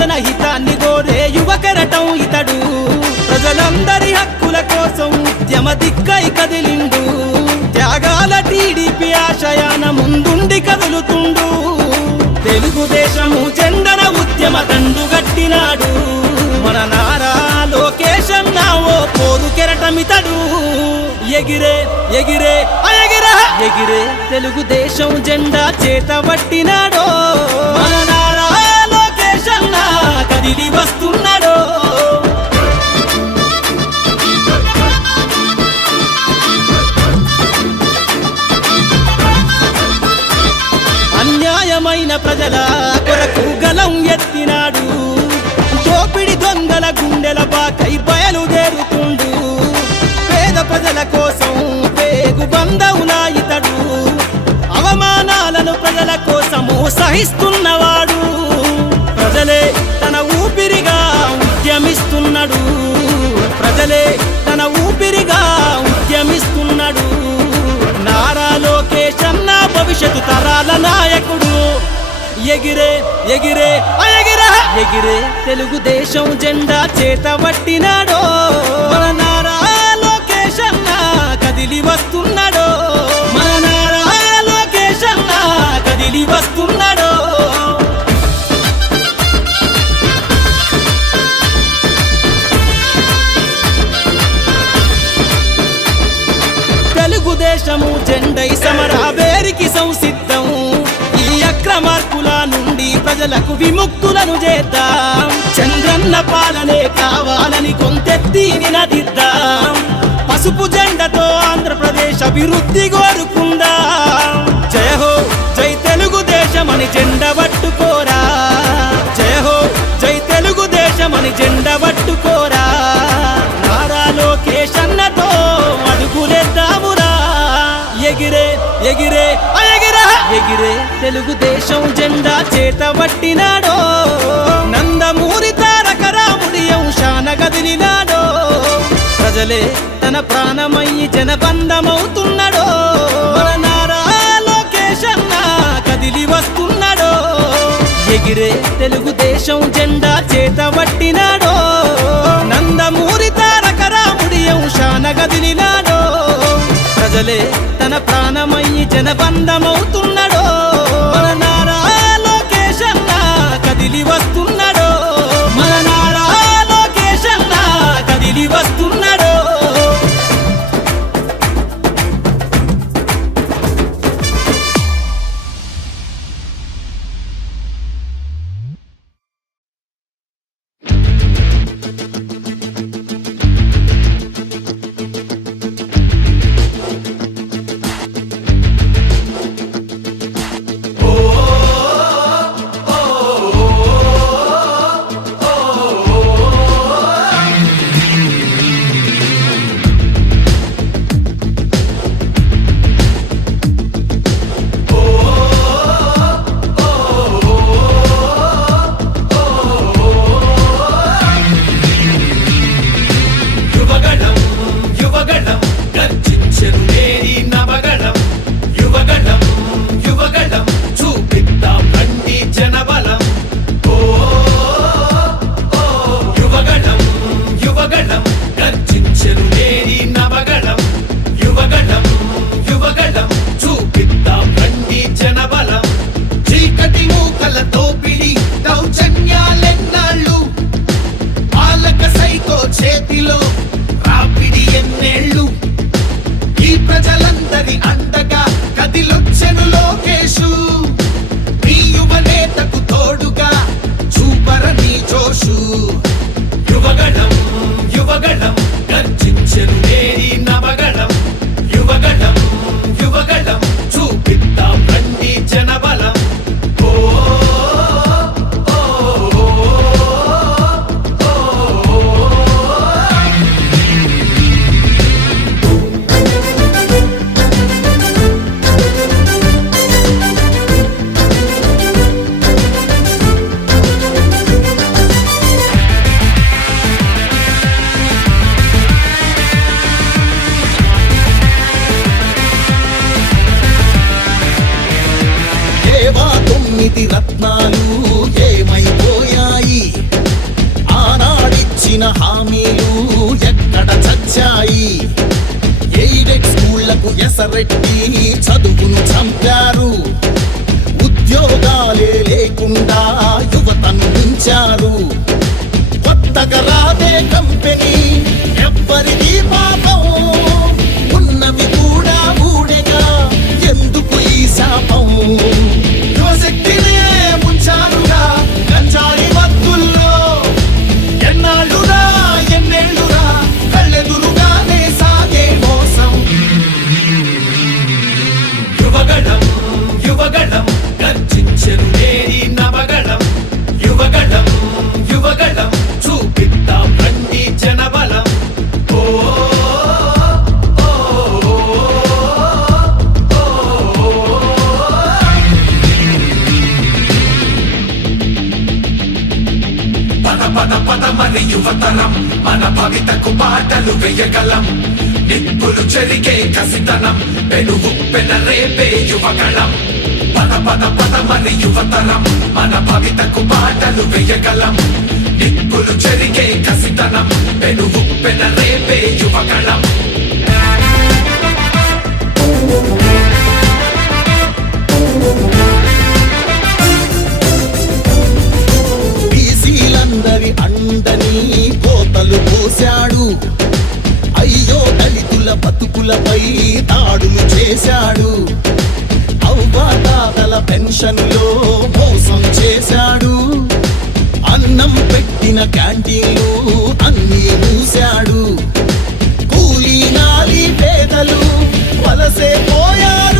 నిరంతరం జనహితాన్ని గోరే యువకరటం ఇతడు. ప్రజలందరి హక్కుల కోసం ఉద్యమ దిక్కై కదిలిండు. త్యాగాల టీడీపీ ఆశయాన ముందుండి కదులుతుండు. తెలుగుదేశము జెండన ఉద్యమ తండు గట్టినాడు. మన నారా లోకేశన్న ఓ పోరు కెరటమితడు. ఎగిరే ఎగిరే ఎగిరే తెలుగుదేశం జెండా చేతబట్టినాడో. మన నారా కదిలి వస్తున్నాడో. అన్యాయమైన ప్రజల కొరకు గలం ఎత్తినాడు. దోపిడి దొంగల గుండెల బాకై బయలుదేరుతుండు. పేద ప్రజల కోసం పేగు బంధవులా ఇతడు. అవమానాలను ప్రజల కోసము సహిస్తున్నవా తరాల నాయకుడు. ఎగిరే ఎగిరే ఎగిరే. ఎగిరే తెలుగుదేశం జెండా చేతబట్టినాడో మన నారా లోకేష్ అన్న కదిలి వస్తున్నాడో. మన నారా లోకేష్ అన్న కదిలి వస్తున్నాడో. తెలుగుదేశము జెండై సమరావేరికి సిద్ధం. ఈ అక్రమార్కుల నుండి ప్రజలకు విముక్తులను చేద్దాం. చంద్రన్న పాలనే కావాలని కొంతెత్తి నినదిద్దాం. పసుపు జెండతో ఆంధ్రప్రదేశ్ అభివృద్ధి కోరుకుందాం. జయ హో జై తెలుగుదేశమని జెండ తెలుగుదేశం జెండా చేతబట్టినాడో నందమూరి తారక రాముడి అంశాన గదిలినాడో ప్రజలే తన ప్రాణమయ్యి జనబంధమవుతున్నాడో. నారా కదిలి వస్తున్నాడో. ఎగిరే తెలుగుదేశం జెండా చేతబట్టినాడో నందమూరి తారక రాముడి అంశాన గదిలినాడో ప్రజలే తన ప్రాణమయ్యి జనబంధమవుతున్నాడో ఇచ్చిన హామీలు ఎక్కడ చచ్చాయి? ఎయిడెడ్ స్కూళ్ళకు ఎసరెట్టి చదువును చంపారు. ఉద్యోగాలే లేకుండా యువతను ఉంచారు కొత్తగా రాదే కంపెనీ ఎవ్వరిది పాపం. ఉన్నవి కూడా ఊడెగా ఎందుకు ఈ శాపం? యువశక్తినే ముంచారుగా. కసితనం పెనుగు రేపే యువకళం బీసీలందరి అండని కోతలు పోశాడు అయ్యో దళితుల బతుకులపై దాడులు చేశాడు. అవ్వాతాతల పెన్షన్లో మోసం చేశాడు. అన్నం పెట్టిన క్యాంటీన్లు అన్ని మూశాడు. కూలీ నాలి పేదలు వలసే పోయారు.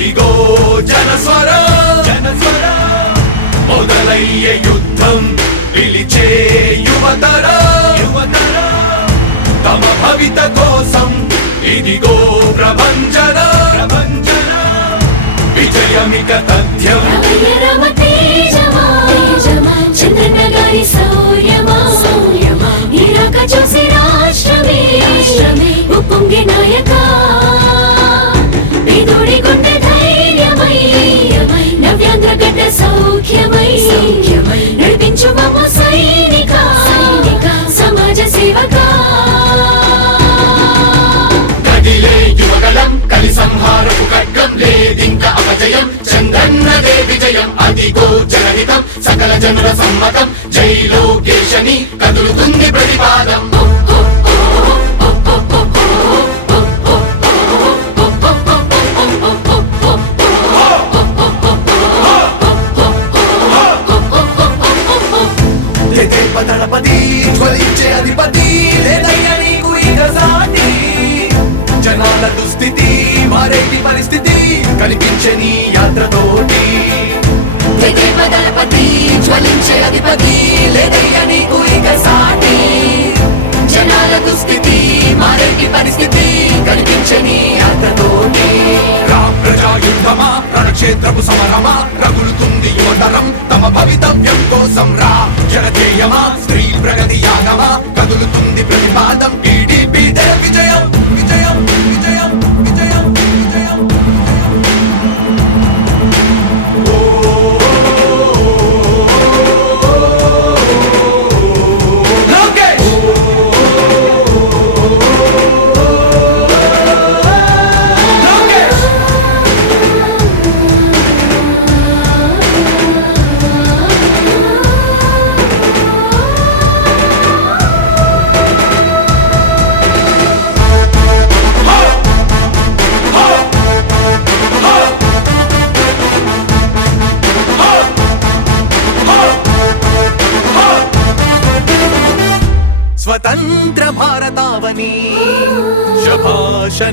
అదిగో జనస్వర. జనస్వర. మొదలయ్యే యుద్ధం పిలిచే యువతర. యువతర. తమ భవిత కోసం ఇదిగో ప్రభంజన. ప్రభంజన. విజయమిక తథ్యం. రమయ్య రమ తేజమా. చంద్రన్న గారి శౌర్యమా ఇరాక చూసి రాష్ట్రమే. ఉప్పొంగే నాయక సౌఖ్యమై నడిపించు మమ్మ సైనిక సమాజ సేవకా. కదిలే యువగలం కలి సంహారపు ఖడ్గం లేదింక అపజయం చంద్రన్నదే విజయం అదిగో జనహితం సకల జనుల సమ్మతం జై లోకేశని కదులుతుంది ప్రతిపాదం. యుద్ధమా సమరమా? రగులుతుంది యువతరం తమ భవితవ్యం కోసం రా. జనజేయమా స్త్రీ ప్రగతి యాగమా? కదులుతుంది ప్రతిపాదం. టీడీపీ విజయం.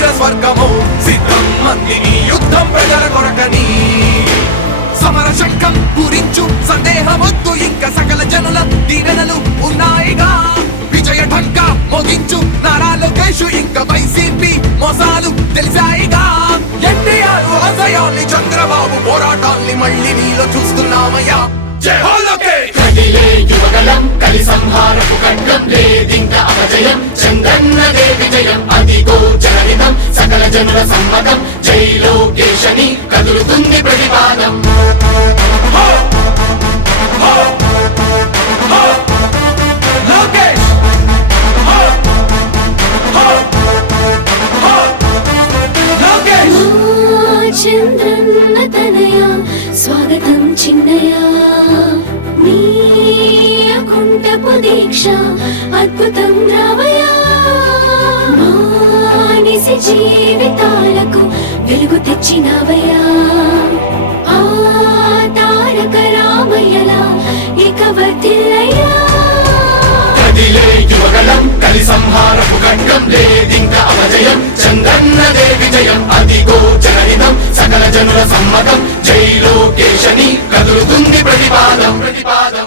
వీర స్వర్గము సిద్ధం మందిని యుద్ధం ప్రజల కొరకని. సమర శంఖం పూరించు సందేహమొద్దు ఇంకా సకల జనుల దీవెనలు ఉన్నాయిగా. విజయ ఢంక మోగించు నారా లోకేష్ ఇంకా వైసీపీ మోసాలు తెలిసాయిగా. ఎన్టీఆర్ ఆశయాల్ని చంద్రబాబు పోరాటాల్ని మళ్ళీ నీలో చూస్తున్నామయ్యా. జై హో లోకేష్! కదిలే యువగలం కలి సంహారపు ఖడ్గం లేదింక అపజయం. చంద్రన్నదే విజయం అదిగో జనహితం సకల జనుల సమ్మతం జై లోకేశని కదులుతుంది ప్రతిపాదం. చంద్రన్న తనయ స్వాగతం చిన్నయ అకుంఠపు దీక్ష అద్భుతం రావయా మానిసి జీవితాలకు వెలుగు తెచ్చినవయా. ఆ తారక రామయ్యలా ఇక వర్తిల్లయ్యా కదిలే యువగలం కలి సంహారపు లేదింక అపజయం చంద్రన్నదే విజయం అదిగో జనహితం సకల జనుల సమ్మతం జై లోకేశని కదులుతుంది ప్రతిపాదం ప్రతిపాదం.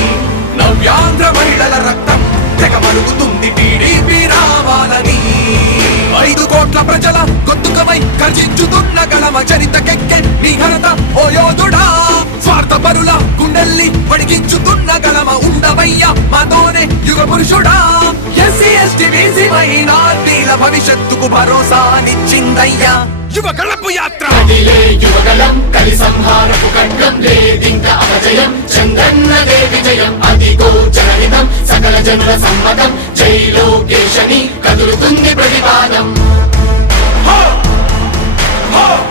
నవ్యాంధ్ర మహిళల రక్తం తెగ మరుగుతుంది టీడీపీ రావాలని. ఐదు కోట్ల ప్రజల గొంతుకమై గర్జించుతున్న గళమ చరితకెక్కె నీ ఘనత ఓ యోధుడా. స్వార్థ పరుల గుండెల్ని వడికించుతున్న గళమ ఉండవయ్య మాతోనే యుగ పురుషుడా. ఎస్సీ ఎస్టీ బీసీ మైనార్టీల భవిష్యత్తుకు భరోసానిచ్చిందయ్యా. యువ కళపు యాత్ర యువగలం కలి సంహారపు ఖడ్గం లేదింక అపజయం చంద్రన్నదే విజయం అదిగో జనహితం సకల జనుల సమ్మతం జై లోకేశని కదులుతుంది ప్రతిపాదం. లోకేష్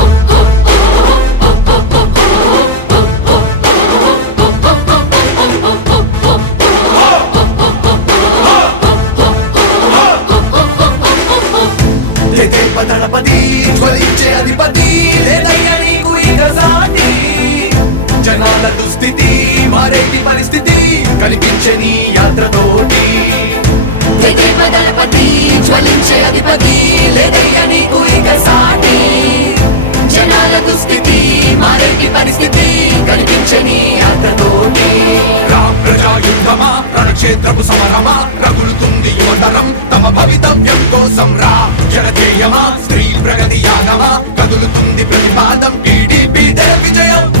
యాగమా కదులుతుంది ప్రతిపాదం. టీడీపీ విజయం.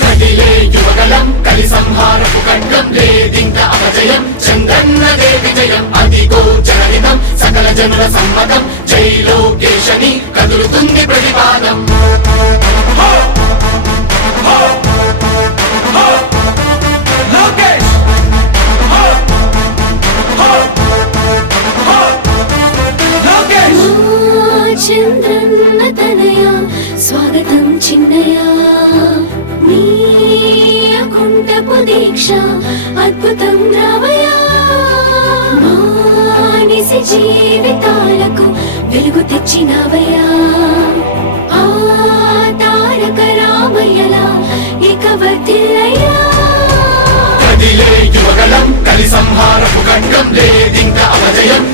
కదిలే యువగలం కలి సంహారపు ఖడ్గం లేదింక అపజయం చంద్రన్నదే విజయం అదిగో జనహితం సకల జనుల సమ్మతం జై లోకేశని కదులుతుంది ప్రతిపాదం. నావయ్యా ఆ తారక రామయ్యలా ఇక వర్తిల్లయ్యా కదిలే కలి సంహారపు ఖడ్గం లేదింక అపజయం